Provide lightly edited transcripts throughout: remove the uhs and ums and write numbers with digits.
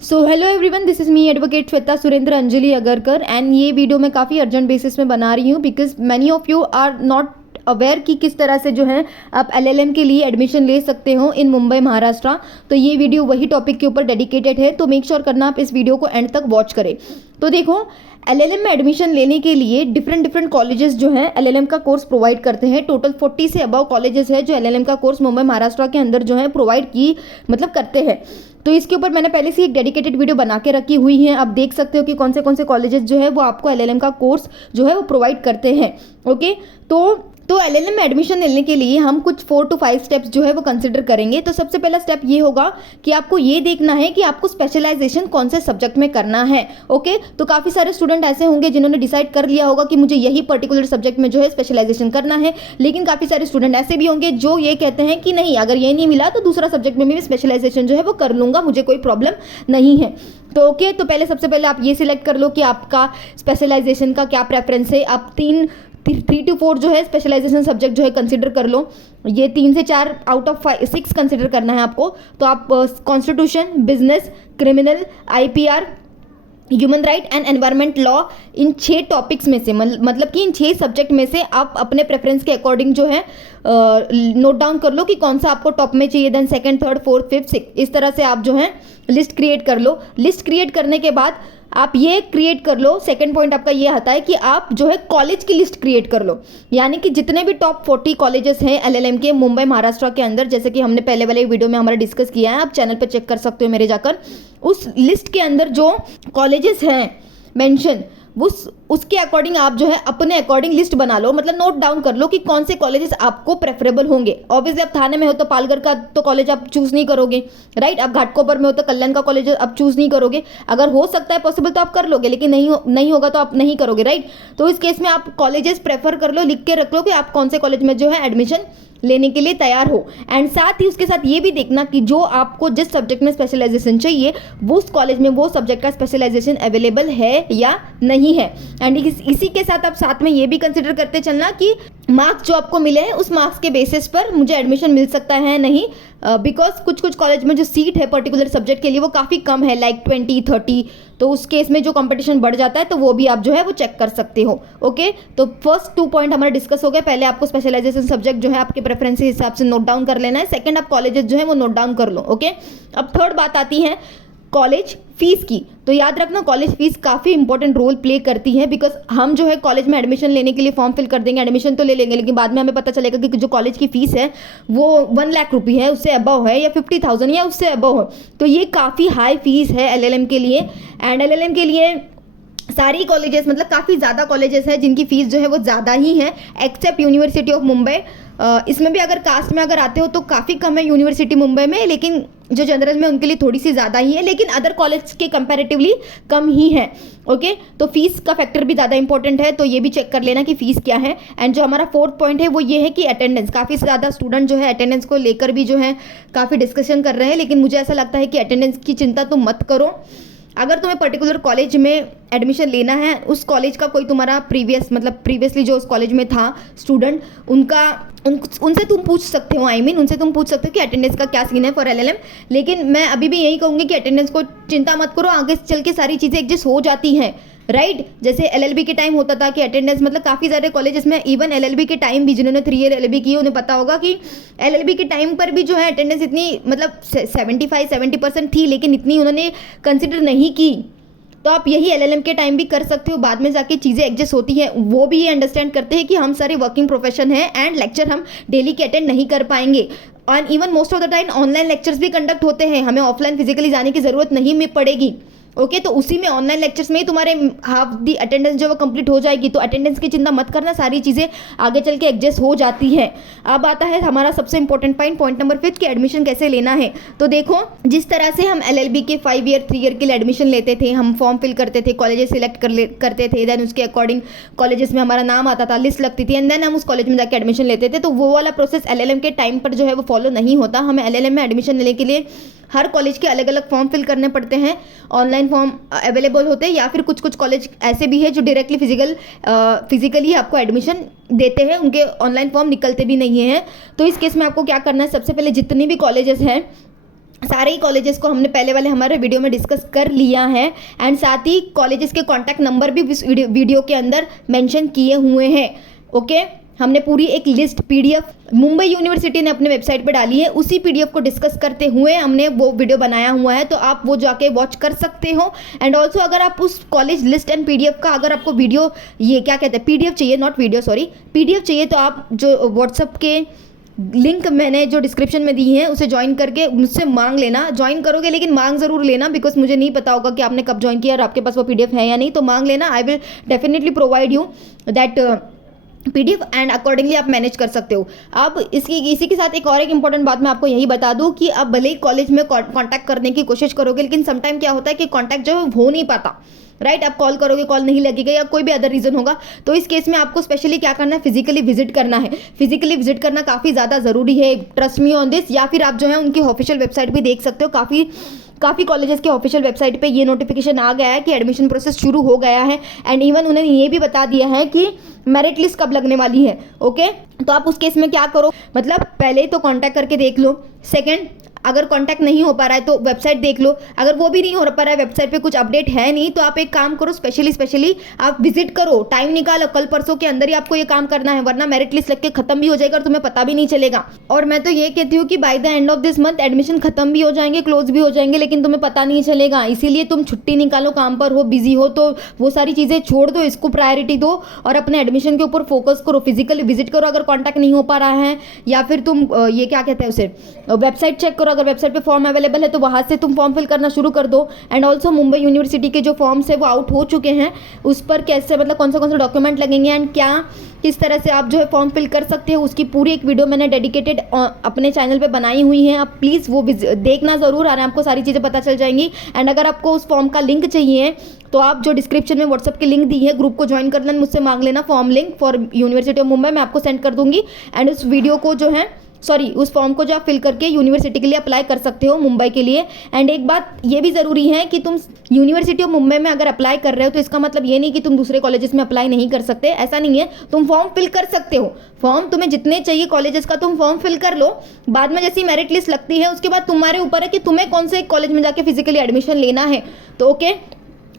So hello everyone, this is me advocate Shweta Surendra Anjali Agarkar and ये वीडियो मैं काफ़ी अर्जेंट बेसिस में बना रही हूँ because many of you are not aware कि किस तरह से जो है आप एलएलएम के लिए एडमिशन ले सकते हो इन मुंबई महाराष्ट्र। तो ये वीडियो वही टॉपिक के ऊपर डेडिकेटेड है, तो मेक श्योर करना आप इस वीडियो को एंड तक वॉच करें। तो देखो, एलएलएम में एडमिशन लेने के लिए डिफरेंट कॉलेजेस जो हैं एलएलएम का कोर्स प्रोवाइड करते हैं। टोटल 40 से अबव कॉलेजेस है जो एलएलएम का कोर्स मुंबई महाराष्ट्र के अंदर जो है प्रोवाइड की करते हैं। तो इसके ऊपर मैंने पहले से एक डेडिकेटेड वीडियो बना के रखी हुई है। आप देख सकते हो कि कौन से कॉलेजेस जो है वो आपको एलएलएम का कोर्स जो है वो प्रोवाइड करते हैं। ओके, तो एलएलएम में एडमिशन लेने के लिए हम कुछ 4 to 5 स्टेप्स जो है वो कंसिडर करेंगे। तो सबसे पहला स्टेप ये होगा कि आपको ये देखना है कि आपको स्पेशलाइजेशन कौन से सब्जेक्ट में करना है। ओके, तो काफ़ी सारे स्टूडेंट ऐसे होंगे जिन्होंने डिसाइड कर लिया होगा कि मुझे यही पर्टिकुलर सब्जेक्ट में जो है स्पेशलाइजेशन करना है, लेकिन काफ़ी सारे स्टूडेंट ऐसे भी होंगे जो ये कहते हैं कि नहीं, अगर ये नहीं मिला तो दूसरा सब्जेक्ट में भी स्पेशलाइजेशन जो है वो कर लूँगा, मुझे कोई प्रॉब्लम नहीं है। तो ओके, तो पहले सबसे पहले आप ये सिलेक्ट कर लो कि आपका स्पेशलाइजेशन का क्या प्रेफरेंस है। आप 3 to 4 जो है स्पेशलाइजेशन सब्जेक्ट जो है कंसिडर कर लो। ये 3 से 4 आउट ऑफ 6 कंसिडर करना है आपको। तो आप constitution, business, criminal, IPR, human right and environment law, in 6 topics में से मतलब कि इन 6 सब्जेक्ट में से आप अपने प्रेफरेंस के अकॉर्डिंग जो है नोट डाउन कर लो कि कौन सा आपको टॉप में चाहिए। Then second, third, fourth, fifth, six, इस तरह से आप जो है लिस्ट क्रिएट कर लो। लिस्ट क्रिएट करने के बाद आप ये क्रिएट कर लो, सेकंड पॉइंट आपका ये आता है कि आप जो है कॉलेज की लिस्ट क्रिएट कर लो। यानी कि जितने भी टॉप 40 कॉलेजेस हैं एलएलएम के मुंबई महाराष्ट्र के अंदर, जैसे कि हमने पहले वाले वीडियो में हमारा डिस्कस किया है, आप चैनल पर चेक कर सकते हो मेरे जाकर। उस लिस्ट के अंदर जो कॉलेजेस हैं मेंशन, उसके अकॉर्डिंग आप जो है अपने अकॉर्डिंग लिस्ट बना लो। मतलब नोट डाउन कर लो कि कौन से कॉलेजेस आपको प्रेफरेबल होंगे। ऑब्वियसली आप थाने में हो तो पालघर का तो कॉलेज आप चूज नहीं करोगे, राइट। आप घाटकोपर में हो तो कल्याण का कॉलेज आप चूज नहीं करोगे। अगर हो सकता है पॉसिबल तो आप कर लोगे, लेकिन नहीं होगा तो आप नहीं करोगे, राइट। तो इस केस में आप कॉलेजेस प्रेफर कर लो, लिख के रख लो कि आप कौन से कॉलेज में जो है एडमिशन लेने के लिए तैयार हो। एंड साथ ही उसके साथ ये भी देखना कि जो आपको जिस सब्जेक्ट में स्पेशलाइजेशन चाहिए वो उस कॉलेज में वो सब्जेक्ट का स्पेशलाइजेशन अवेलेबल है या नहीं है। एंड इसी के साथ आप साथ में ये भी कंसिडर करते चलना कि मार्क्स जो आपको मिले हैं उस मार्क्स के बेसिस पर मुझे एडमिशन मिल सकता है नहीं, बिकॉज कुछ कॉलेज में जो सीट है पर्टिकुलर सब्जेक्ट के लिए वो काफ़ी कम है, लाइक 20-30। तो उस केस में जो कंपटीशन बढ़ जाता है तो वो भी आप जो है वो चेक कर सकते हो। ओके, तो फर्स्ट 2 पॉइंट हमारा डिस्कस हो गया। पहले आपको स्पेशलाइजेशन सब्जेक्ट जो है आपके प्रेफरेंस के हिसाब से नोट डाउन कर लेना है। सेकंड, आप कॉलेजेस जो है वो नोट डाउन कर लो। ओके, अब थर्ड बात आती है कॉलेज फीस की। तो याद रखना, कॉलेज फीस काफ़ी इंपॉर्टेंट रोल प्ले करती है, बिकॉज हम जो है कॉलेज में एडमिशन लेने के लिए फॉर्म फिल कर देंगे, एडमिशन तो ले लेंगे, लेकिन बाद में हमें पता चलेगा कि जो कॉलेज की फीस है वो 1 लाख रुपये है, उससे अबव है, या 50,000 या उससे अबव है। तो ये काफ़ी हाई फीस है एलएलएम के लिए। एंड एलएलएम के लिए सारी कॉलेजेस, मतलब काफ़ी ज़्यादा कॉलेजेस हैं जिनकी फ़ीस जो है वो ज़्यादा ही है, एक्सेप्ट यूनिवर्सिटी ऑफ मुंबई। इसमें भी अगर कास्ट में अगर आते हो तो काफ़ी कम है यूनिवर्सिटी मुंबई में, लेकिन जो जनरल में उनके लिए थोड़ी सी ज़्यादा ही है, लेकिन अदर कॉलेज के कंपैरेटिवली कम ही है। ओके, तो फीस का फैक्टर भी ज़्यादा इंपॉर्टेंट है, तो ये भी चेक कर लेना कि फ़ीस क्या है। एंड जो हमारा फोर्थ पॉइंट है वो ये है कि अटेंडेंस। काफ़ी ज़्यादा स्टूडेंट जो है अटेंडेंस को लेकर भी जो है काफ़ी डिस्कशन कर रहे हैं, लेकिन मुझे ऐसा लगता है कि अटेंडेंस की चिंता तुम मत करो। अगर तुम्हें पर्टिकुलर कॉलेज में एडमिशन लेना है, उस कॉलेज का कोई तुम्हारा प्रीवियसली जो उस कॉलेज में था स्टूडेंट, उनसे तुम पूछ सकते हो, उनसे तुम पूछ सकते हो कि अटेंडेंस का क्या सीन है फॉर एलएलएम। लेकिन मैं अभी भी यही कहूँगी कि अटेंडेंस को चिंता मत करो, आगे चल के सारी चीज़ें एडजस्ट हो जाती हैं, राइट। जैसे एलएलबी के टाइम होता था कि अटेंडेंस, मतलब काफ़ी सारे कॉलेजेस में इवन एलएलबी के टाइम भी, जिन्होंने 3 ईयर एलएलबी की उन्हें पता होगा कि एलएलबी के टाइम पर भी जो है अटेंडेंस इतनी 75-70% थी, लेकिन इतनी उन्होंने कंसिडर नहीं की। तो आप यही एलएलएम के टाइम भी कर सकते हो, बाद में जाके चीज़ें एडजस्ट होती हैं। वो भी ये अंडरस्टैंड करते हैं कि हम सारे वर्किंग प्रोफेशन हैं एंड लेक्चर हम डेली के अटेंड नहीं कर पाएंगे। And even most of the time online lectures भी कंडक्ट होते हैं, हमें ऑफलाइन फिजिकली जाने की ज़रूरत नहीं पड़ेगी। ओके, तो उसी में ऑनलाइन लेक्चर्स में ही तुम्हारे हाफ दी अटेंडेंस जो वो कंप्लीट हो जाएगी। तो अटेंडेंस की चिंता मत करना, सारी चीज़ें आगे चल के एडजस्ट हो जाती हैं। अब आता है हमारा सबसे इंपॉर्टेंट पॉइंट नंबर 5 कि एडमिशन कैसे लेना है। तो देखो, जिस तरह से हम एलएलबी के 5 ईयर 3 ईयर के लिए एडमिशन लेते थे, हम फॉर्म फिल करते थे, कॉलेजेस सिलेक्ट करते थे, देन उसके अकॉर्डिंग कॉलेजेस में हमारा नाम आता था, लिस्ट लगती थी, एंड देन हम उस कॉलेज में जाकर एडमिशन लेते थे। तो वो वाला प्रोसेस एलएलएम के टाइम पर जो है वो फॉलो नहीं होता। हमें एलएलएम में एडमिशन लेने के लिए हर कॉलेज के अलग अलग फॉर्म फिल करने पड़ते हैं, ऑनलाइन फॉर्म अवेलेबल होते हैं, या फिर कुछ कॉलेज ऐसे भी है जो डायरेक्टली फिजिकली आपको एडमिशन देते हैं, उनके ऑनलाइन फॉर्म निकलते भी नहीं हैं। तो इस केस में आपको क्या करना है, सबसे पहले जितने भी कॉलेजेस हैं सारे ही कॉलेजेस को हमने पहले वाले हमारे वीडियो में डिस्कस कर लिया है एंड साथ ही कॉलेजेस के कॉन्टैक्ट नंबर भी इस वीडियो के अंदर मेंशन किए हुए हैं। ओके, हमने पूरी एक लिस्ट पीडीएफ मुंबई यूनिवर्सिटी ने अपने वेबसाइट पर डाली है, उसी पीडीएफ को डिस्कस करते हुए हमने वो वीडियो बनाया हुआ है, तो आप वो जाके वॉच कर सकते हो। एंड ऑल्सो अगर आप उस कॉलेज लिस्ट एंड पीडीएफ का अगर आपको वीडियो, ये क्या कहते हैं, पीडीएफ चाहिए, नॉट वीडियो, सॉरी, पीडीएफ चाहिए, तो आप जो व्हाट्सअप के लिंक मैंने जो डिस्क्रिप्शन में दी है उसे ज्वाइन करके मुझसे मांग लेना। ज्वाइन करोगे लेकिन मांग ज़रूर लेना, बिकॉज मुझे नहीं पता होगा कि आपने कब ज्वाइन किया और आपके पास वो पीडीएफ है या नहीं, तो मांग लेना। I will definitely provide you that PDF and accordingly आप मैनेज कर सकते हो। अब इसी के साथ एक और एक इंपॉर्टेंट बात मैं आपको यही बता दूं कि आप भले ही कॉलेज में कांटेक्ट करने की कोशिश करोगे, लेकिन समटाइम क्या होता है कि कांटेक्ट जो है हो नहीं पाता, राइट। आप कॉल करोगे, कॉल नहीं लगेगा, या कोई भी अदर रीज़न होगा, तो इस केस में आपको स्पेशली क्या करना है, फिजिकली विजिट करना है। फिजिकली विजिट करना काफ़ी ज़्यादा ज़रूरी है, ट्रस्ट मी ऑन दिस। या फिर आप जो है उनकी ऑफिशियल वेबसाइट भी देख सकते हो। काफ़ी कॉलेजेस के ऑफिशियल वेबसाइट पे ये नोटिफिकेशन आ गया है कि एडमिशन प्रोसेस शुरू हो गया है, एंड इवन उन्होंने ये भी बता दिया है कि मेरिट लिस्ट कब लगने वाली है। ओके, तो आप उस केस में क्या करो, मतलब पहले तो कांटेक्ट करके देख लो। सेकंड, अगर कांटेक्ट नहीं हो पा रहा है तो वेबसाइट देख लो। अगर वो भी नहीं हो पा रहा है, वेबसाइट पे कुछ अपडेट है नहीं, तो आप एक काम करो, स्पेशली आप विजिट करो, टाइम निकालो, कल परसों के अंदर ही आपको ये काम करना है, वरना मेरिट लिस्ट लग के खत्म भी हो जाएगा और तुम्हें पता भी नहीं चलेगा। और मैं तो ये कहती हूँ कि by the end of this month admission खत्म भी हो जाएंगे, क्लोज भी हो जाएंगे, लेकिन तुम्हें पता नहीं चलेगा। इसीलिए तुम छुट्टी निकालो, काम पर हो, बिजी हो, तो वो सारी चीज़ें छोड़ दो, इसको प्रायोरिटी दो और अपने एडमिशन के ऊपर फोकस करो। फिजिकली विजिट करो अगर कॉन्टैक्ट नहीं हो पा रहा है, या फिर तुम ये क्या कहते हैं उसे, वेबसाइट चेक करो, अगर वेबसाइट पे फॉर्म अवेलेबल है तो वहाँ से तुम फॉर्म फिल करना शुरू कर दो। एंड ऑल्सो मुंबई यूनिवर्सिटी के जो फॉर्म्स है वो आउट हो चुके हैं, उस पर कैसे, मतलब कौन से डॉक्यूमेंट लगेंगे एंड किस तरह से आप जो है फॉर्म फिल कर सकते हो, उसकी पूरी एक वीडियो मैंने डेडिकेटेड अपने चैनल पे बनाई हुई है। आप प्लीज़ वो देखना ज़रूर, आ रहा है, आपको सारी चीज़ें पता चल जाएंगी। एंड अगर आपको उस फॉर्म का लिंक चाहिए तो आप जो डिस्क्रिप्शन में व्हाट्सअप की लिंक दी है, ग्रुप को ज्वाइन कर लेना, मुझसे मांग लेना form link for university of Mumbai, मैं आपको सेंड कर दूंगी। एंड उस वीडियो को जो है, उस फॉर्म को जो आप फिल करके यूनिवर्सिटी के लिए अप्लाई कर सकते हो, मुंबई के लिए। एंड एक बात ये भी ज़रूरी है कि तुम यूनिवर्सिटी ऑफ मुंबई में अगर अप्लाई कर रहे हो तो इसका मतलब ये नहीं कि तुम दूसरे कॉलेजेस में अप्लाई नहीं कर सकते, ऐसा नहीं है। तुम फॉर्म फिल कर सकते हो, फॉर्म तुम्हें जितने चाहिए कॉलेजेस का तुम फॉर्म फिल कर लो। बाद में जैसी मेरिट लिस्ट लगती है उसके बाद तुम्हारे ऊपर है कि तुम्हें कौन से कॉलेज में जाके फिजिकली एडमिशन लेना है। तो ओके,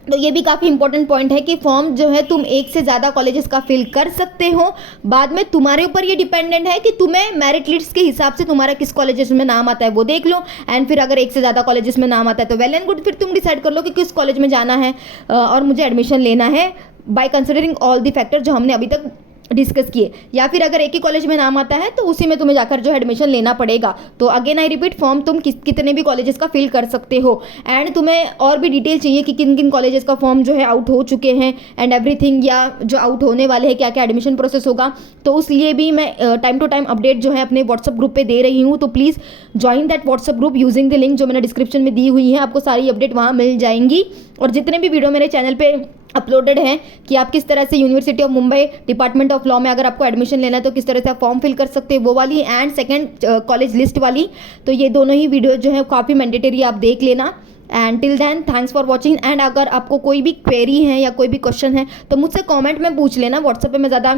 तो ये भी काफ़ी इंपॉर्टेंट पॉइंट है कि फॉर्म जो है तुम एक से ज़्यादा कॉलेजेस का फिल कर सकते हो। बाद में तुम्हारे ऊपर ये डिपेंडेंट है कि तुम्हें मेरिट लिस्ट के हिसाब से तुम्हारा किस कॉलेजेस में नाम आता है वो देख लो। एंड फिर अगर एक से ज़्यादा कॉलेजेस में नाम आता है तो वेल एंड गुड, फिर तुम डिसाइड कर लो कि किस कॉलेज में जाना है और मुझे एडमिशन लेना है, by considering all the factor जो हमने अभी तक डिस्कस किए। या फिर अगर एक ही कॉलेज में नाम आता है तो उसी में तुम्हें जाकर जो एडमिशन लेना पड़ेगा। तो अगेन आई रिपीट, फॉर्म तुम कितने भी कॉलेजेस का फिल कर सकते हो। एंड तुम्हें और भी डिटेल चाहिए कि किन किन कॉलेजेस का फॉर्म जो है आउट हो चुके हैं एंड एवरीथिंग, या जो आउट होने वाले हैं, क्या क्या एडमिशन प्रोसेस होगा, तो उस लिए भी मैं टाइम टू टाइम अपडेट जो है अपने व्हाट्सअप ग्रुप पे दे रही हूँ। तो please join that WhatsApp group using the link जो मैंने डिस्क्रिप्शन में दी हुई है, आपको सारी अपडेट वहाँ मिल जाएंगी। और जितने भी वीडियो मेरे चैनल पे अपलोडेड हैं कि आप किस तरह से university of Mumbai department of law में अगर आपको एडमिशन लेना है तो किस तरह से आप फॉर्म फिल कर सकते हैं, वो वाली एंड सेकंड कॉलेज लिस्ट वाली, तो ये दोनों ही वीडियो जो है काफ़ी मैंडेटरी, आप देख लेना। And till then thanks for watching. And अगर आपको कोई भी क्वेरी है या कोई भी क्वेश्चन है तो मुझसे कमेंट में पूछ लेना। व्हाट्सएप पे मैं ज़्यादा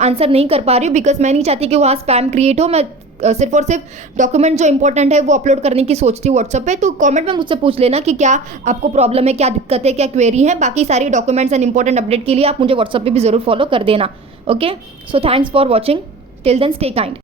आंसर नहीं कर पा रही हूँ, बिकॉज मैं नहीं चाहती कि वहाँ स्पैम क्रिएट हो। मैं सिर्फ और सिर्फ डॉक्यूमेंट जो इंपॉर्टेंट है वो अपलोड करने की सोचती हूँ व्हाट्सएप पे। तो कमेंट में मुझसे पूछ लेना कि क्या आपको प्रॉब्लम है, क्या दिक्कत है, क्या क्वेरी है। बाकी सारी डॉक्यूमेंट्स एंड इंपॉर्टेंट अपडेट के लिए आप मुझे व्हाट्सएप पे भी ज़रूर फॉलो कर देना। Okay, so thanks for watching, till then stay kind.